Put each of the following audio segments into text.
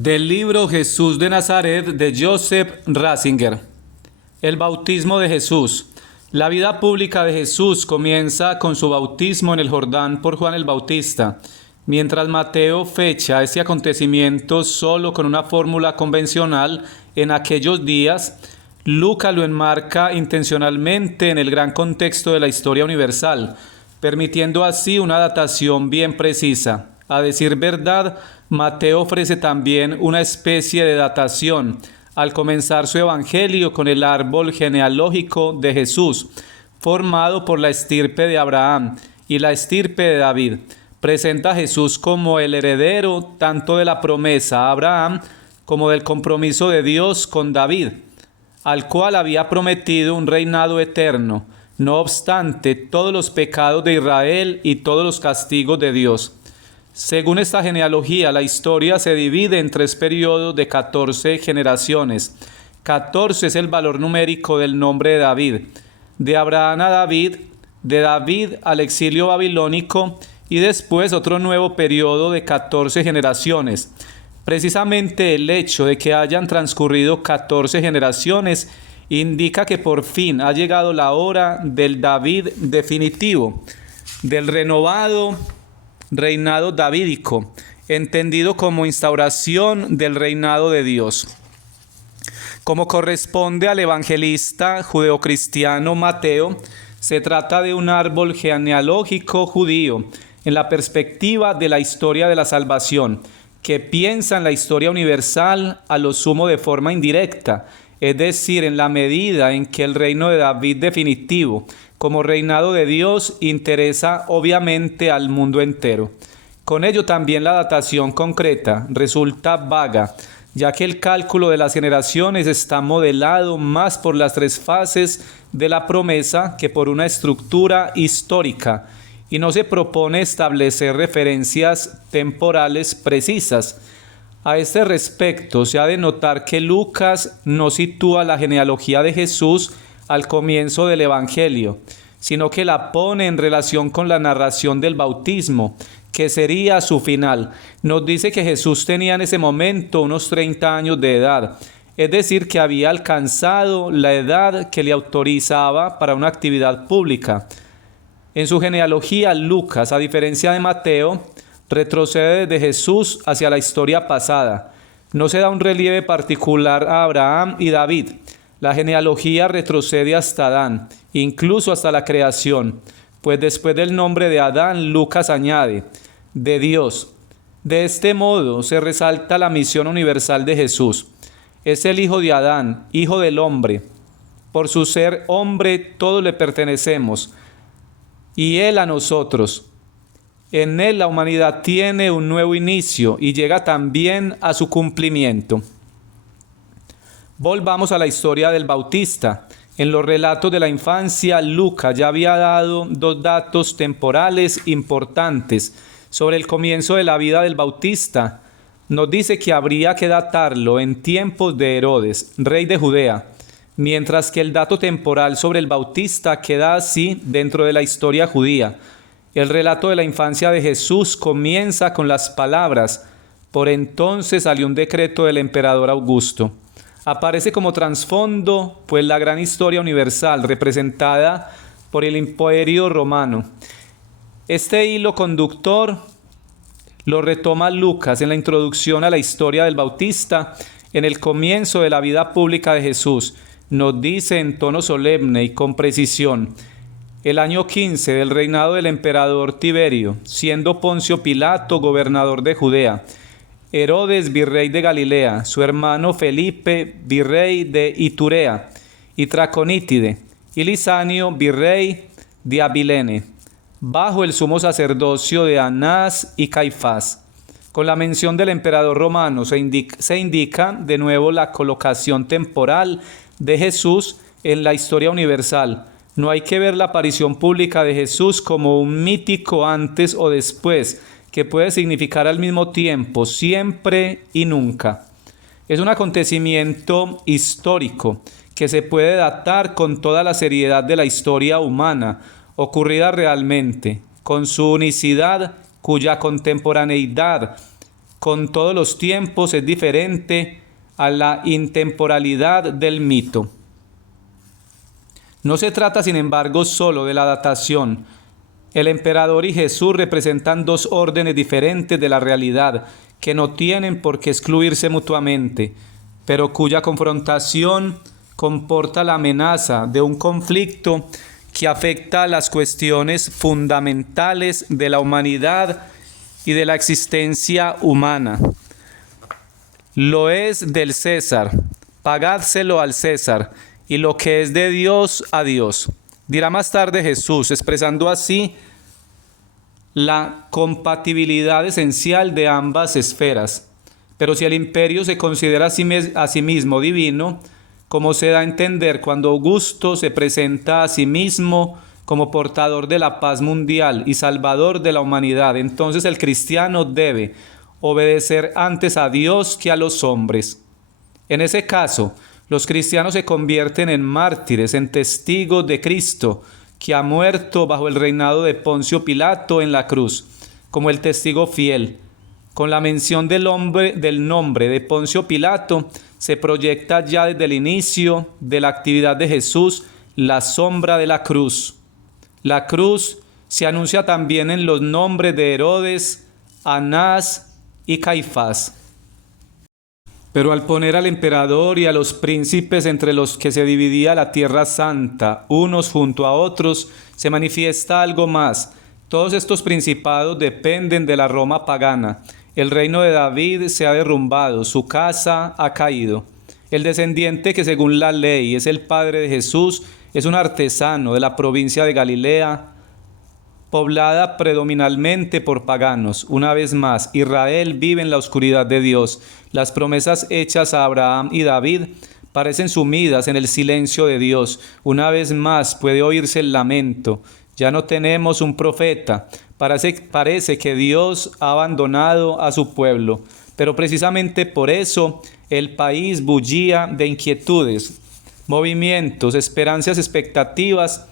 Del libro Jesús de Nazaret de Joseph Ratzinger. El bautismo de Jesús. La vida pública de Jesús comienza con su bautismo en el Jordán por Juan el Bautista, mientras Mateo fecha este acontecimiento solo con una fórmula convencional en aquellos días. Lucas lo enmarca intencionalmente en el gran contexto de la historia universal, permitiendo así una datación bien precisa. A decir verdad, Mateo ofrece también una especie de datación al comenzar su evangelio con el árbol genealógico de Jesús, formado por la estirpe de Abraham y la estirpe de David. Presenta a Jesús como el heredero tanto de la promesa a Abraham como del compromiso de Dios con David, al cual había prometido un reinado eterno, no obstante todos los pecados de Israel y todos los castigos de Dios. Según esta genealogía, la historia se divide en 3 periodos de 14 generaciones. 14 es el valor numérico del nombre de David. De Abraham a David, de David al exilio babilónico y después otro nuevo periodo de 14 generaciones. Precisamente el hecho de que hayan transcurrido 14 generaciones indica que por fin ha llegado la hora del David definitivo, del renovado reinado davídico, entendido como instauración del reinado de Dios. Como corresponde al evangelista judeocristiano Mateo, se trata de un árbol genealógico judío en la perspectiva de la historia de la salvación, que piensa en la historia universal a lo sumo de forma indirecta, es decir, en la medida en que el reino de David definitivo, como reinado de Dios, interesa obviamente al mundo entero. Con ello también la datación concreta resulta vaga, ya que el cálculo de las generaciones está modelado más por las 3 fases de la promesa que por una estructura histórica, y no se propone establecer referencias temporales precisas. A este respecto, se ha de notar que Lucas no sitúa la genealogía de Jesús al comienzo del Evangelio, sino que la pone en relación con la narración del bautismo, que sería su final. Nos dice que Jesús tenía en ese momento unos 30 años de edad, es decir, que había alcanzado la edad que le autorizaba para una actividad pública. En su genealogía, Lucas, a diferencia de Mateo, retrocede desde Jesús hacia la historia pasada. No se da un relieve particular a Abraham y David. La genealogía retrocede hasta Adán, incluso hasta la creación, pues después del nombre de Adán, Lucas añade, de Dios. De este modo se resalta la misión universal de Jesús. Es el hijo de Adán, hijo del hombre. Por su ser hombre, todos le pertenecemos, y él a nosotros. En él la humanidad tiene un nuevo inicio y llega también a su cumplimiento. Volvamos a la historia del Bautista. En los relatos de la infancia, Lucas ya había dado 2 datos temporales importantes sobre el comienzo de la vida del Bautista. Nos dice que habría que datarlo en tiempos de Herodes, rey de Judea, mientras que el dato temporal sobre el Bautista queda así dentro de la historia judía. El relato de la infancia de Jesús comienza con las palabras: por entonces salió un decreto del emperador Augusto. Aparece como trasfondo, pues, la gran historia universal representada por el Imperio Romano. Este hilo conductor lo retoma Lucas en la introducción a la historia del Bautista, en el comienzo de la vida pública de Jesús. Nos dice en tono solemne y con precisión: el año 15 del reinado del emperador Tiberio, siendo Poncio Pilato gobernador de Judea, Herodes virrey de Galilea, su hermano Felipe virrey de Iturea y Traconítide, y Lisanio virrey de Abilene, bajo el sumo sacerdocio de Anás y Caifás. Con la mención del emperador romano se indica de nuevo la colocación temporal de Jesús en la historia universal. No hay que ver la aparición pública de Jesús como un mítico antes o después, que puede significar al mismo tiempo siempre y nunca. Es un acontecimiento histórico que se puede datar con toda la seriedad de la historia humana, ocurrida realmente, con su unicidad, cuya contemporaneidad con todos los tiempos es diferente a la intemporalidad del mito. No se trata, sin embargo, solo de la datación. El emperador y Jesús representan dos órdenes diferentes de la realidad que no tienen por qué excluirse mutuamente, pero cuya confrontación comporta la amenaza de un conflicto que afecta a las cuestiones fundamentales de la humanidad y de la existencia humana. Lo es del César, pagádselo al César, y lo que es de Dios a Dios. Dirá más tarde Jesús, expresando así la compatibilidad esencial de ambas esferas. Pero si el imperio se considera a sí mismo divino, como se da a entender cuando Augusto se presenta a sí mismo como portador de la paz mundial y salvador de la humanidad, entonces el cristiano debe obedecer antes a Dios que a los hombres. En ese caso, los cristianos se convierten en mártires, en testigos de Cristo, que ha muerto bajo el reinado de Poncio Pilato en la cruz, como el testigo fiel. Con la mención del nombre de Poncio Pilato, se proyecta ya desde el inicio de la actividad de Jesús la sombra de la cruz. La cruz se anuncia también en los nombres de Herodes, Anás y Caifás. Pero al poner al emperador y a los príncipes entre los que se dividía la tierra santa, unos junto a otros, se manifiesta algo más. Todos estos principados dependen de la Roma pagana. El reino de David se ha derrumbado, su casa ha caído. El descendiente que según la ley es el padre de Jesús es un artesano de la provincia de Galilea, poblada predominantemente por paganos. Una vez más, Israel vive en la oscuridad de Dios. Las promesas hechas a Abraham y David parecen sumidas en el silencio de Dios. Una vez más puede oírse el lamento. Ya no tenemos un profeta. Parece que Dios ha abandonado a su pueblo. Pero precisamente por eso el país bullía de inquietudes, movimientos, esperanzas, expectativas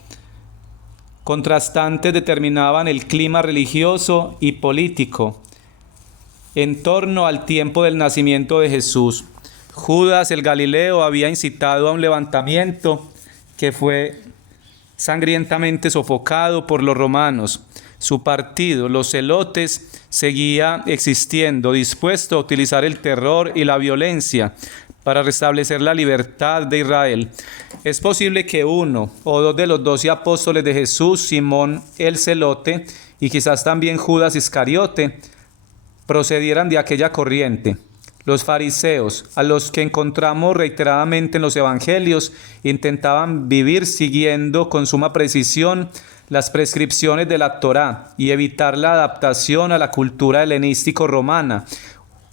contrastantes determinaban el clima religioso y político en torno al tiempo del nacimiento de Jesús. Judas el Galileo había incitado a un levantamiento que fue sangrientamente sofocado por los romanos. Su partido, los celotes, seguía existiendo, dispuesto a utilizar el terror y la violencia para restablecer la libertad de Israel. Es posible que uno o dos de los 12 apóstoles de Jesús, Simón el Celote y quizás también Judas Iscariote, procedieran de aquella corriente. Los fariseos, a los que encontramos reiteradamente en los evangelios, intentaban vivir siguiendo con suma precisión las prescripciones de la Torá y evitar la adaptación a la cultura helenístico-romana,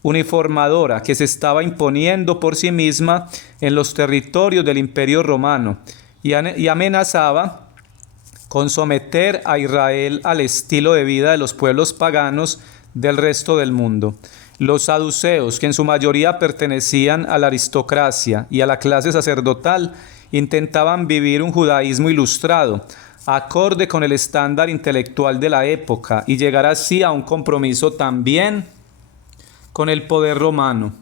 uniformadora que se estaba imponiendo por sí misma en los territorios del Imperio Romano y amenazaba con someter a Israel al estilo de vida de los pueblos paganos del resto del mundo. Los saduceos, que en su mayoría pertenecían a la aristocracia y a la clase sacerdotal, intentaban vivir un judaísmo ilustrado, acorde con el estándar intelectual de la época, y llegar así a un compromiso también con el poder romano.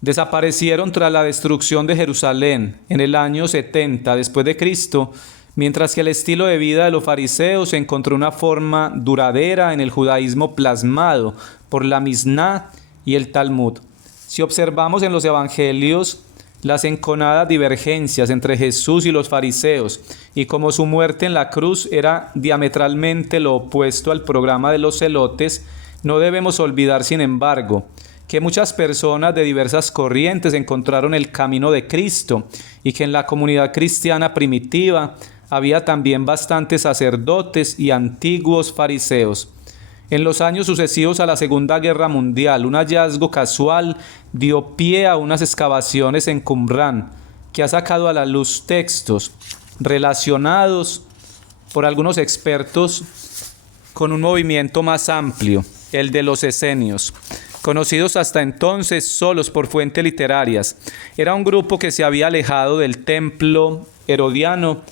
Desaparecieron tras la destrucción de Jerusalén en el año 70 después de Cristo, mientras que el estilo de vida de los fariseos encontró una forma duradera en el judaísmo plasmado por la Misná y el Talmud. Si observamos en los evangelios las enconadas divergencias entre Jesús y los fariseos, y como su muerte en la cruz era diametralmente lo opuesto al programa de los celotes, no debemos olvidar, sin embargo, que muchas personas de diversas corrientes encontraron el camino de Cristo y que en la comunidad cristiana primitiva había también bastantes sacerdotes y antiguos fariseos. En los años sucesivos a la Segunda Guerra Mundial, un hallazgo casual dio pie a unas excavaciones en Qumrán, que ha sacado a la luz textos relacionados por algunos expertos con un movimiento más amplio, el de los esenios, conocidos hasta entonces solos por fuentes literarias. Era un grupo que se había alejado del templo herodiano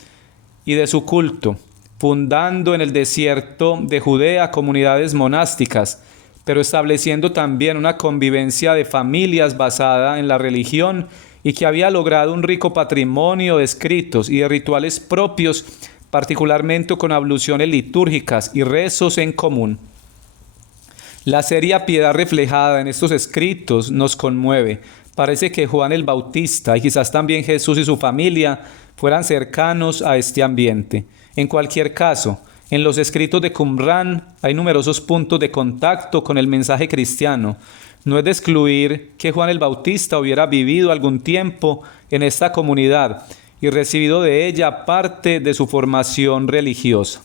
y de su culto, fundando en el desierto de Judea comunidades monásticas, pero estableciendo también una convivencia de familias basada en la religión y que había logrado un rico patrimonio de escritos y de rituales propios, particularmente con abluciones litúrgicas y rezos en común. La seria piedad reflejada en estos escritos nos conmueve. Parece que Juan el Bautista y quizás también Jesús y su familia fueran cercanos a este ambiente. En cualquier caso, en los escritos de Qumran hay numerosos puntos de contacto con el mensaje cristiano. No es de excluir que Juan el Bautista hubiera vivido algún tiempo en esta comunidad y recibido de ella parte de su formación religiosa.